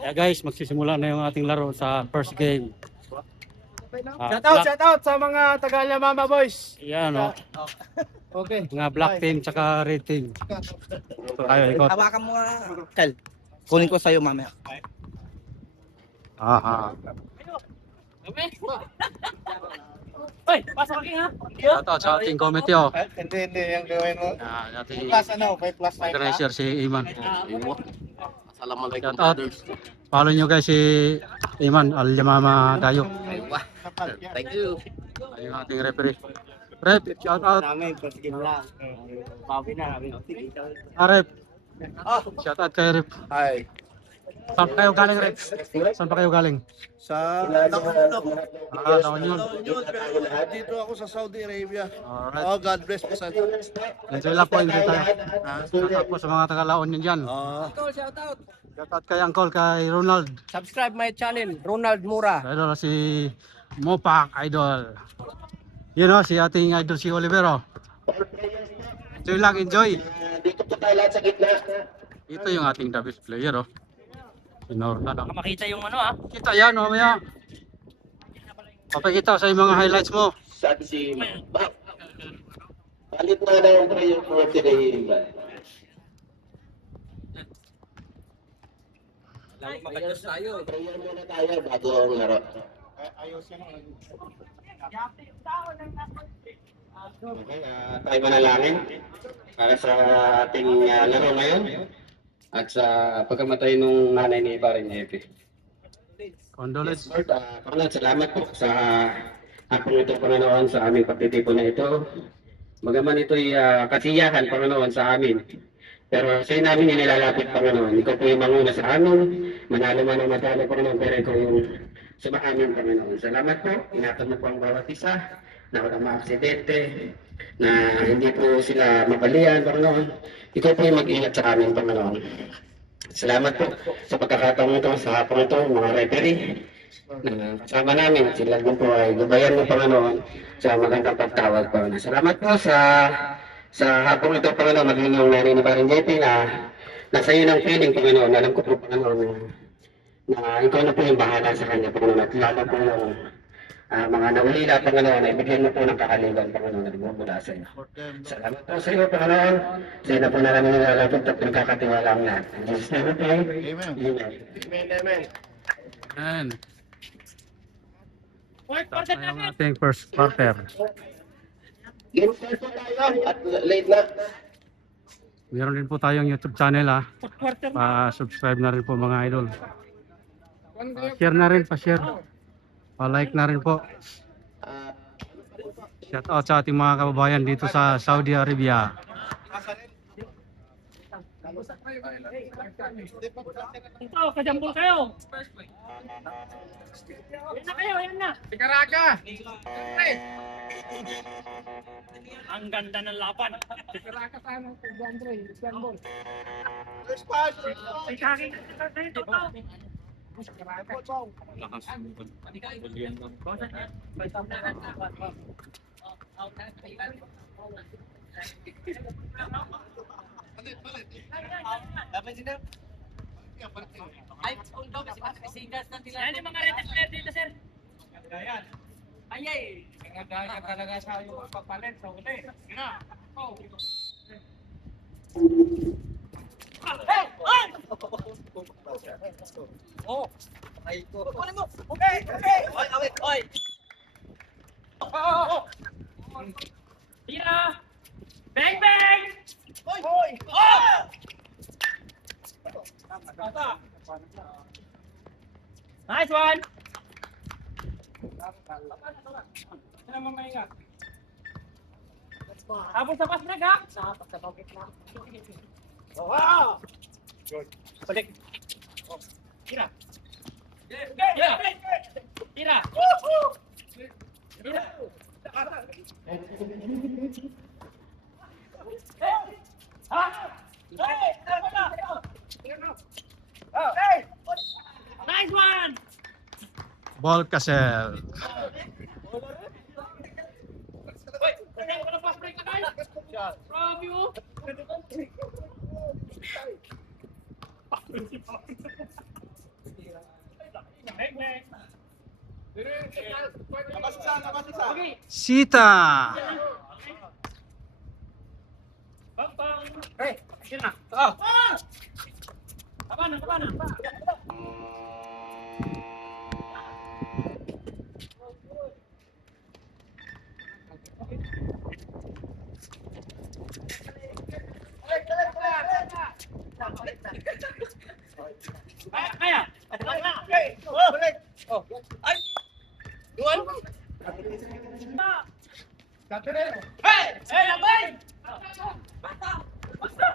Yeah guys, magsisimula na yung ating laro sa first game. Shout out sa mga taga Mama Boys. Yan o. Okay. Mga black team tsaka red team. Ito tayo ikot. Hawakan mo nga, Kel. Kunin ko sa'yo mamaya. Aha. Hoy, pasok ka ha. Shout out sa ating committee o. Hindi yung gawin mo. Ating Plus ano, may plus 5 organizer si Iman. Assalamualaikum. Shout out. Follow nyo guys si Iman Al-Yamama Dayo. Thank you. Yung ating referee. Rep, shout out. namin, plus game lang. Bawi na namin. Rep. Shout out kay Rep. Hi. Saan pa kayo galing, Rep? Saan pa kayo galing? Sa Taon yun. dito ako sa Saudi Arabia. Alright. Oh, God bless po sa Enjoy lang po, enjoy tayo. Shout out po sa mga taga-laon nyo dyan. Shout out. Shout out kay Uncle, kay Ronald. Subscribe my channel, Ronald Mura. Idol si Mopak, idol. Yun o, si ating idol si Olivero. Enjoy lang, enjoy. Dito po tayo lahat sa gitna. Ito yung ating the best player o. Si Norman o. Makita yung ano ha. Kita yan, mamaya. Papakita sa yung mga highlights mo. Sabi si Bak. Palit na lang yung prayer for today. Makayos tayo. Prayer muna tayo bago ang laro. Okay, tayo manalangin para sa ating laro ngayon at sa pagkamatay nung nanay ni Parin Epe. Condolence. Lord, Panginoon, salamat po sa hapong ito, Panginoon, sa aming pagtitipon na ito. Bagaman ito'y kasiyahan, Panginoon, sa amin. Pero sa'yo namin inilalapit, Panginoon. Ikaw po yung manguna sa amin. Manalo man ang matalo, Panginoon, pero ikaw yung sumaamin, Panginoon. Salamat po. Ingatan mo po ang bawat isa na walang maaksidente, na hindi po sila mabalian, Panginoon. Ikaw po yung mag-ingat sa amin, Panginoon. Salamat po sa pagkakataong ito, sa hapon ito, mga referee na kasama namin. Sila mo po ay gabayan mo, Panginoon, sa magandang pagtawag, Panginoon. Salamat po sa hapon ito, Panginoon, maging yung nanay ni Parin JP na nasa iyo ng feeling, Panginoon. Alam ko po, Panginoon, na ikaw na po yung bahala sa kanya, Panginoon. At lalo po yung mga nawalila, Panginoon, ay bigyan mo po ng kakaligan, Panginoon, na bumula sa iyo. Salamat po sa iyo, Panginoon. Sa iyo na po namin nilalapit at nagkakatiwala ang lahat. In Jesus' name we pray. Amen. Amen. And Fourth tapos quarter na yung natin. ating first quarter. Game start po tayo at late na. Meron din po tayong YouTube channel ha. Fourth quarter. Pa-subscribe na rin po mga idol. Share na rin, pa-share. Pa-like na rin po. Shout out sa ating mga kababayan dito sa Saudi Arabia. Ito, kajambol kayo. Yan na kayo, yan na. Tikaraga. Ang ganda ng laban. Tikaraga sana po Andre, Istanbul. Ay, kaking dito pa. Ay, school ba? Sigas na tila. Yan yung mga red player dito, sir. Ay, ay. Nagdaya talaga sa yung papalit sa uli. Oh. Hey! Ay! Oh. Ay ko. Kunin mo. Okay, okay. Oy, awit, oy. Tira! Bang, bang! Oy. Oy. Oh! Nice one! Ano mamahinga? Tapos sa pass break, ha? Wow! Balik. Tira! Tira! Tira! Tira! Ha? Hey! Nice one! Ball Castle. Wait, wala pass break na guys. From you. Sita. Bang, bang. Hey, sino na? Kapanan, kapanan. Kaya, kaya. Ay! Yun! Hey! Hey, labay! Basta! Basta!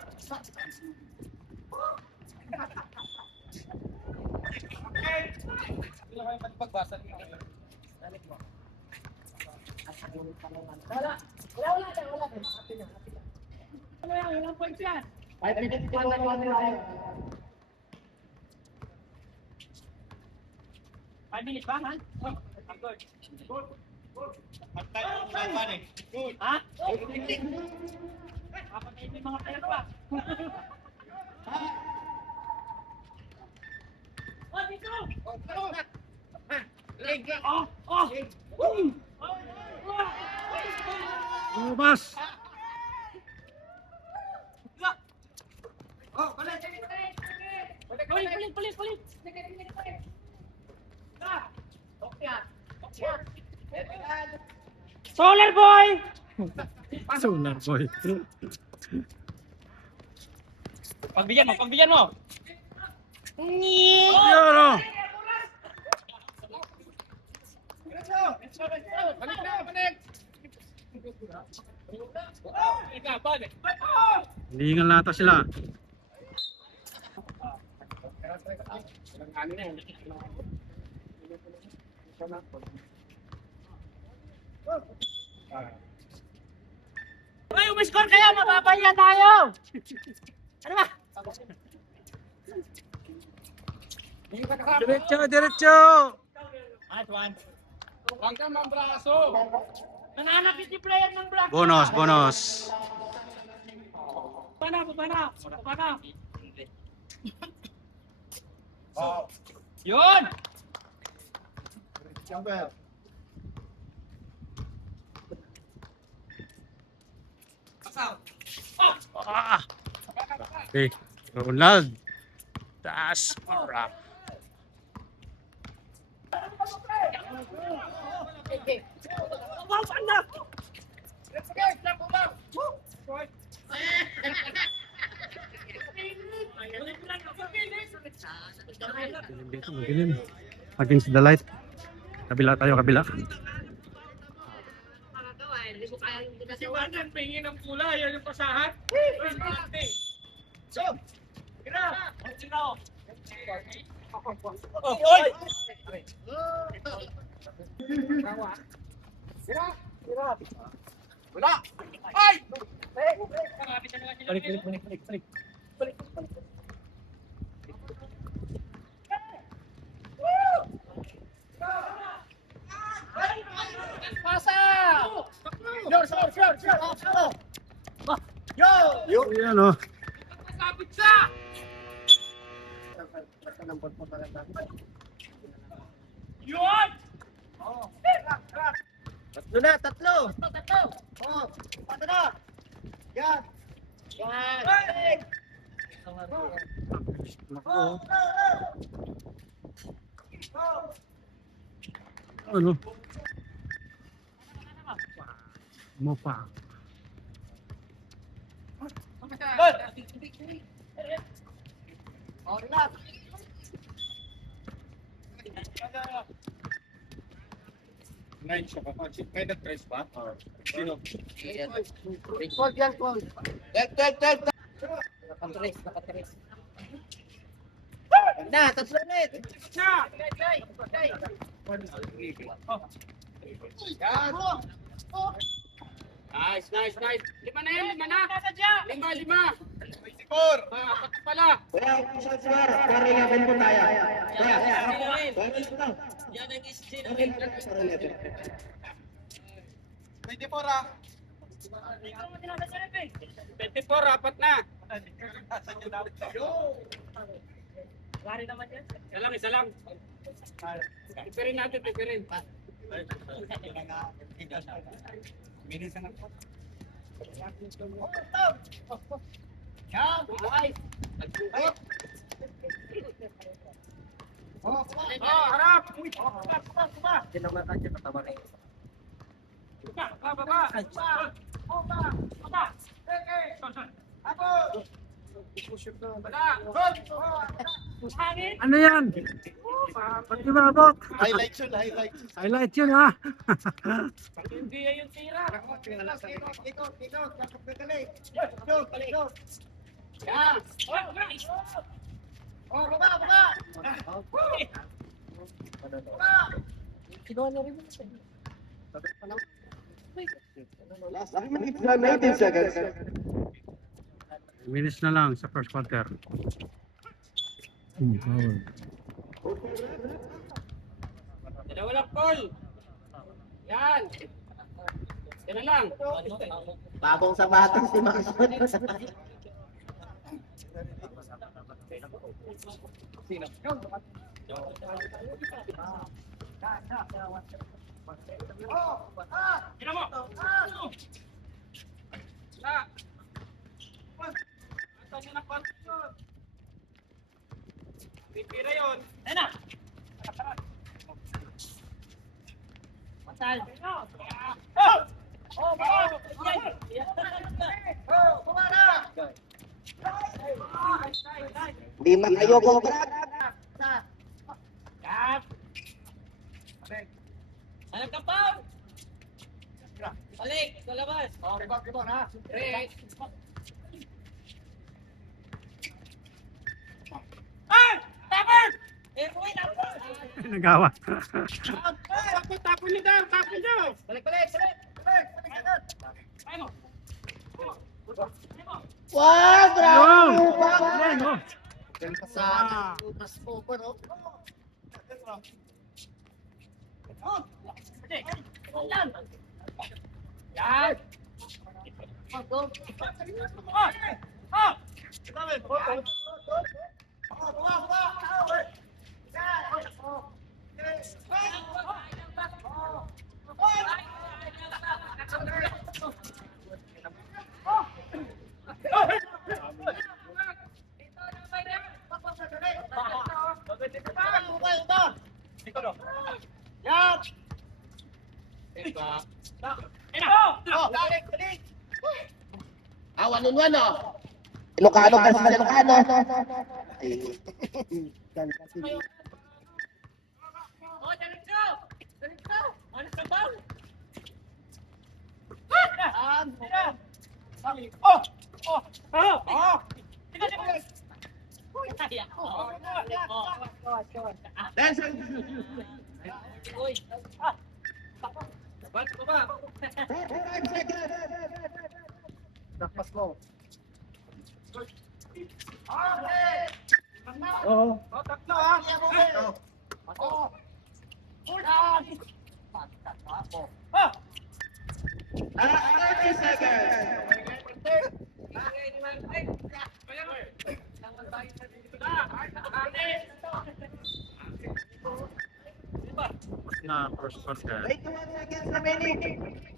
Walang points yan. 5 minutes lang tayo. 5 minutes ba, man? Oh, I'm good. Ha? Kapatid may mga player pa. Oh, dito! Oh! Lumabas. Pulit! Solar boy! Solar boy. Pagbigyan mo! Yan o. Hiningal nata sila. Ay, umiscore kayo! Mapapaya tayo! Ano ba? Diretso. At one. Huwag kang mambraso! Nananapit si player ng black! Bonus. Baba na! Yun! Ah. Okay. Ronald. Das para. Dito madilim. Against the light. Kabila. Si Warden, pingin ng kulay. Yan yung pasahan. So, kira! Oh, oy! Wala! Ay! Balik. Sure! Yo! Yan o. Kapit sa! Yun! Tatlo! Oh, pato na! Yan! Nako. Ano? Mopa. May nag-press ba? Sino? Nakatrace. Na, tatlo ulit. Nice. Lima na. Lima. Score! Apat na pala. Wala akong shot score. Para 11 po tayo. Yan ang SG ng 24 ah! 24, apat na. Wari naman yan. Isa lang. Tipirin natin, tipirin. Oh, harap! Ano yan? Ba't di maabot? Highlights yun, highlights. Highlight yun ha. Hindi yan yung tira. Yan! Oh, nice. Oh, baba, baba! Last minute na 19 seconds. Minutes na lang sa first quarter. Foul. Dalawa lang, Paul. Yan. Yan na lang. Bagong sapatos si Max. Tignan mo. Ito yun ang pagkakas. Pipira yun. Ayun na. Masal. Oh, Di makayo ko, Brad. Yan. Alam ka pa. Balik, sa labas. Oh, rebound ha. Ay! Tapon! Eh, buhay na po! Nagawa. Tapon nyo daw! Tapon nyo! Balik, balik, balik. Ay mo! Wow, Wow! grabe! Galing, oh. Sa mas po pa, no? Yan! Yan! Yan! Ah, one-on-one, oh. Ilocano kasi sa Ilocano. Oh, diretso! Diretso! Alis ka ba? Oh! Oh! Oh! Oh! Sige, sige! Uy! Balik ko ba? Nakpas mo. Oo. Oh, tatlo ha! Oh. Oh! 30 seconds. Na first quarter. 21 seconds remaining.